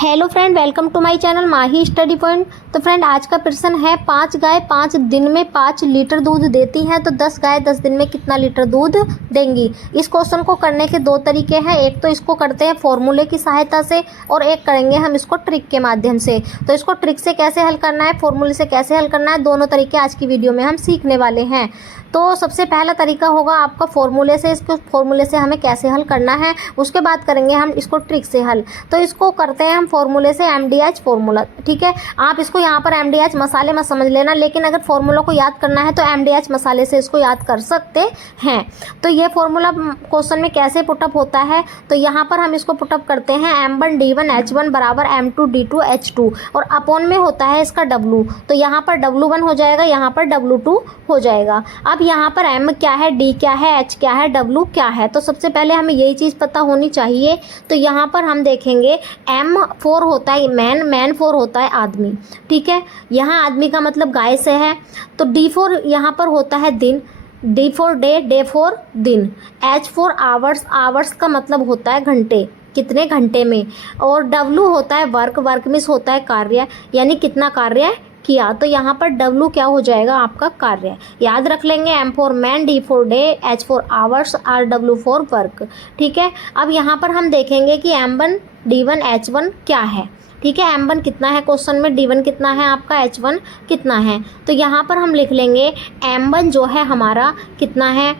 Hello friend, welcome to my channel Mahi Study Point. तो friend, आज का प्रश्न है 5 गाय 5 दिन में 5 लीटर दूध देती हैं तो 10 गाय 10 दिन में कितना लीटर दूध देंगी। इस क्वेश्चन को करने के दो तरीके हैं। एक तो इसको करते हैं फॉर्मूले की सहायता से और एक करेंगे हम इसको ट्रिक के माध्यम से। तो इसको ट्रिक से कैसे हल करना है, फॉर्मूले से कैसे हल करना है, दोनों तरीके आज की वीडियो में हम सीखने वाले हैं। तो सबसे पहला तरीका होगा आपका फॉर्मूले से, इसको फॉर्मूले से हमें कैसे हल करना है, उसके बाद करेंगे हम इसको ट्रिक से हल। तो इसको करते हैं हम फॉर्मूले से, MDH फॉर्मूला। ठीक है, आप इसको यहाँ पर MDH मसाले मत समझ लेना, लेकिन अगर फॉर्मूला को याद करना है तो MDH मसाले से इसको याद कर सकते हैं। तो ये फॉर्मूला क्वेश्चन में कैसे पुटअप होता है, तो यहाँ पर हम इसको पुटअप करते हैं M1D1H1 बराबर M2D2H2 और अपॉन में होता है इसका W। तो यहाँ पर W1 हो जाएगा, यहाँ पर W2 हो जाएगा। अब यहाँ पर M क्या है, D क्या है, H क्या है, W क्या है। तो सबसे पहले हमें यही चीज़ पता होनी चाहिए। तो यहाँ पर हम देखेंगे M4 होता है मैन 4 होता है आदमी। ठीक है, यहाँ आदमी का मतलब गाय से है। तो D4 यहाँ पर होता है दिन, D4 डे 4 दिन। H4 आवर्स का मतलब होता है घंटे, कितने घंटे में। और W होता है वर्क मीन्स होता है कार्य, यानी कितना कार्य किया। तो यहाँ पर W क्या हो जाएगा, आपका कार्य। याद रख लेंगे M4 man, D4 day, H4 hours और W4 वर्क। ठीक है, अब यहाँ पर हम देखेंगे कि M1D1H1 क्या है। ठीक है, M1 कितना है क्वेश्चन में, D1 कितना है आपका, H1 कितना है। तो यहाँ पर हम लिख लेंगे M1 जो है हमारा कितना है,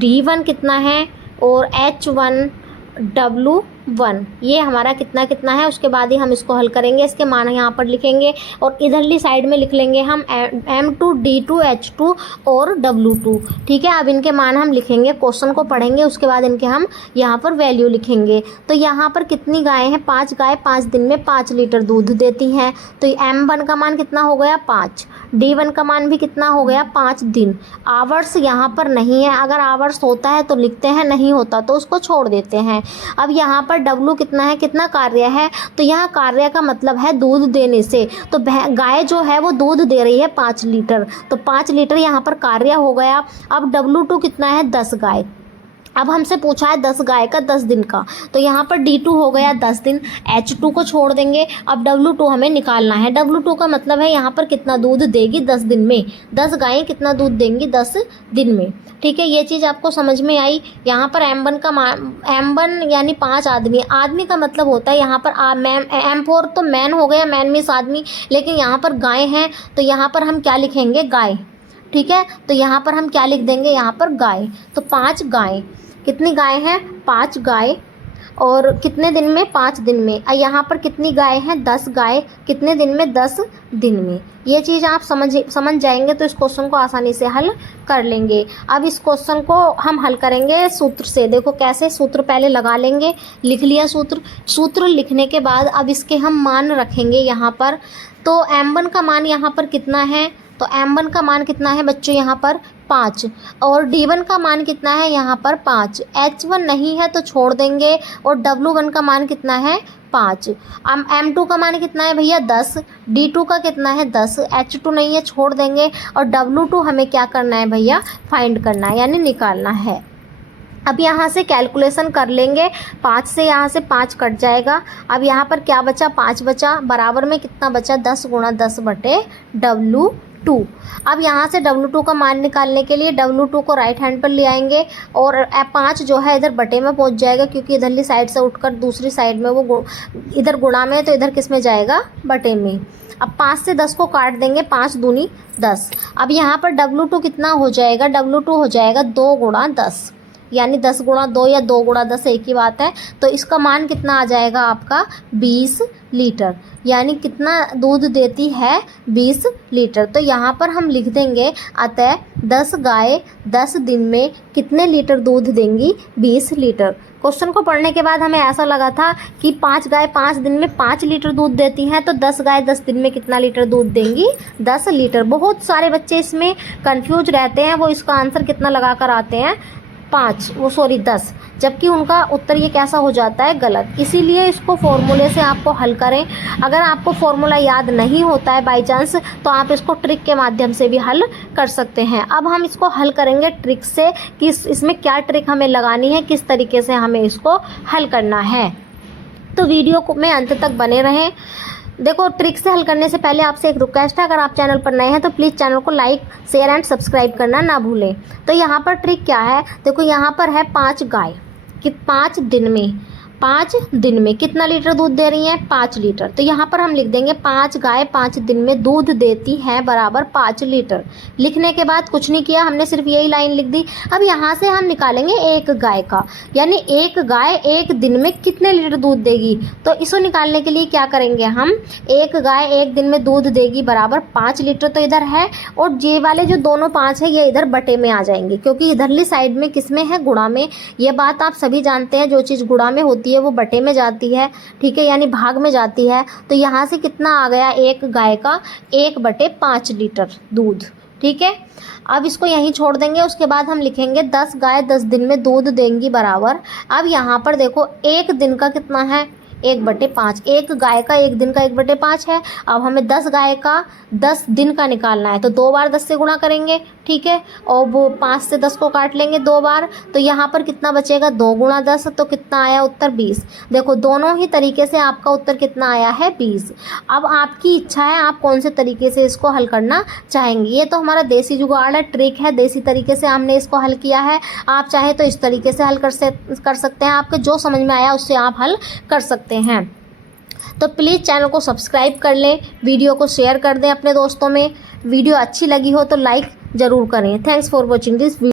D1 कितना है और H1 W1 ये हमारा कितना कितना है। उसके बाद ही हम इसको हल करेंगे, इसके मान यहाँ पर लिखेंगे और इधरली साइड में लिख लेंगे हम M2D2H2 और W2। ठीक है, अब इनके मान हम लिखेंगे, क्वेश्चन को पढ़ेंगे, उसके बाद इनके हम यहाँ पर वैल्यू लिखेंगे। तो यहाँ पर कितनी गायें हैं, 5 गाय 5 दिन में 5 लीटर दूध देती हैं। तो M1 का मान कितना हो गया, 5। D1 का मान भी कितना हो गया, 5 दिन। आवर्स यहाँ पर नहीं है, अगर आवर्स होता है तो लिखते हैं, नहीं होता तो उसको छोड़ देते हैं। अब यहाँ पर W कितना है, कितना कार्य है। तो यहाँ कार्य का मतलब है दूध देने से। तो गाय जो है वो दूध दे रही है 5 लीटर, तो 5 लीटर यहाँ पर कार्य हो गया। अब W2 कितना है, 10 गाय। अब हमसे पूछा है 10 गाय का 10 दिन का, तो यहाँ पर D2 हो गया 10 दिन, H2 को छोड़ देंगे। अब W2 हमें निकालना है। W2 का मतलब है यहाँ पर कितना दूध देगी 10 दिन में, 10 गायें कितना दूध देंगी 10 दिन में। ठीक है, ये चीज़ आपको समझ में आई। यहाँ पर M1 यानी 5 आदमी का मतलब होता है यहाँ पर M4 तो मैन हो गया, मैन मीन्स आदमी, लेकिन यहाँ पर गाय हैं तो यहाँ पर हम क्या लिखेंगे, गाय। ठीक है, तो यहाँ पर हम क्या लिख देंगे, यहाँ पर गाय। तो 5 गाय, कितनी गाय हैं, 5 गाय। और कितने दिन में, 5 दिन में। यहाँ पर कितनी गाय हैं, 10 गाय, कितने दिन में, 10 दिन में। ये चीज़ आप समझ जाएंगे तो इस क्वेश्चन को आसानी से हल कर लेंगे। अब इस क्वेश्चन को हम हल करेंगे सूत्र से। देखो कैसे, सूत्र पहले लगा लेंगे, लिख लिया सूत्र लिखने के बाद अब इसके हम मान रखेंगे यहाँ पर। तो M1 का मान यहाँ पर कितना है, तो M1 का मान कितना है बच्चों, यहाँ पर 5। और D1 का मान कितना है, यहाँ पर 5। H1 नहीं है तो छोड़ देंगे। और W1 का मान कितना है, 5। M2 का मान कितना है भैया, 10। D2 का कितना है, 10। H2 नहीं है, छोड़ देंगे। और W2 हमें क्या करना है भैया, फाइंड करना है, यानी निकालना है। अब यहाँ से कैलकुलेशन कर लेंगे, 5 से यहाँ से 5 कट जाएगा। अब यहाँ पर क्या बचा, 5 बचा, बराबर में कितना बचा, 10 गुणा 10 बटे W2। अब यहाँ से W2 का मान निकालने के लिए W2 को राइट हैंड पर ले आएंगे और 5 जो है इधर बटे में पहुँच जाएगा, क्योंकि इधरली साइड से उठकर दूसरी साइड में वो इधर गुणा में, तो इधर किस में जाएगा, बटे में। अब 5 से 10 को काट देंगे, 5 दूनी 10। अब यहाँ पर W2 कितना हो जाएगा, W2 हो जाएगा 2 गुणा 10, यानी 10 गुणा 2 या 2 गुणा 10 एक ही बात है। तो इसका मान कितना आ जाएगा आपका, 20 लीटर, यानी कितना दूध देती है, 20 लीटर। तो यहाँ पर हम लिख देंगे, अतः 10 गाय 10 दिन में कितने लीटर दूध देंगी, 20 लीटर। क्वेश्चन को पढ़ने के बाद हमें ऐसा लगा था कि 5 गाय 5 दिन में 5 लीटर दूध देती हैं, तो 10 गाय 10 दिन में कितना लीटर दूध देंगी, 10 लीटर। बहुत सारे बच्चे इसमें कंफ्यूज रहते हैं, वो इसका आंसर कितना लगा कर आते हैं, 10, जबकि उनका उत्तर ये कैसा हो जाता है, गलत। इसीलिए इसको फॉर्मूले से आपको हल करें। अगर आपको फॉर्मूला याद नहीं होता है बाय चांस, तो आप इसको ट्रिक के माध्यम से भी हल कर सकते हैं। अब हम इसको हल करेंगे ट्रिक से कि इसमें क्या ट्रिक हमें लगानी है, किस तरीके से हमें इसको हल करना है। तो वीडियो को में अंत तक बने रहें। देखो, ट्रिक से हल करने से पहले आपसे एक रिक्वेस्ट है, अगर आप चैनल पर नए हैं तो प्लीज़ चैनल को लाइक, शेयर एंड सब्सक्राइब करना ना भूलें। तो यहाँ पर ट्रिक क्या है, देखो यहाँ पर है 5 गाय कि 5 दिन में कितना लीटर दूध दे रही हैं, 5 लीटर। तो यहाँ पर हम लिख देंगे 5 गाय 5 दिन में दूध देती हैं बराबर 5 लीटर। लिखने के बाद कुछ नहीं किया, हमने सिर्फ यही लाइन लिख दी। अब यहाँ से हम निकालेंगे एक गाय का, यानी एक गाय एक दिन में कितने लीटर दूध देगी। तो इसको निकालने के लिए क्या करेंगे हम, एक गाय एक दिन में दूध देगी बराबर 5 लीटर तो इधर है, और ये वाले जो दोनों 5 है ये इधर बटे में आ जाएंगे, क्योंकि इधरली साइड में किस में है, गुणा में। ये बात आप सभी जानते हैं, जो चीज़ गुणा में होती है वो बटे में जाती है, ठीक है, यानी भाग में जाती है। तो यहाँ से कितना आ गया, एक गाय का 1/5 लीटर दूध, ठीक है। अब इसको यहीं छोड़ देंगे, उसके बाद हम लिखेंगे 10 गाय 10 दिन में दूध देंगी बराबर। अब यहाँ पर देखो एक दिन का कितना है, 1/5, एक गाय का एक दिन का 1/5 है। अब हमें 10 गाय का 10 दिन का निकालना है, तो 2 बार 10 से गुणा करेंगे, ठीक है, और वो 5 से 10 को काट लेंगे 2 बार। तो यहाँ पर कितना बचेगा, 2 गुणा 10, तो कितना आया उत्तर 20। देखो दोनों ही तरीके से आपका उत्तर कितना आया है, 20। अब आपकी इच्छा है आप कौन से तरीके से इसको हल करना चाहेंगे। ये तो हमारा देसी जुगाड़ है, ट्रिक है, देसी तरीके से हमने इसको हल किया है। आप चाहे तो इस तरीके से हल कर सकते हैं, आपके जो समझ में आया उससे आप हल कर सकते हैं। तो प्लीज़ चैनल को सब्सक्राइब कर लें, वीडियो को शेयर कर दें अपने दोस्तों में। वीडियो अच्छी लगी हो तो लाइक ज़रूर करें। Thanks for watching this video.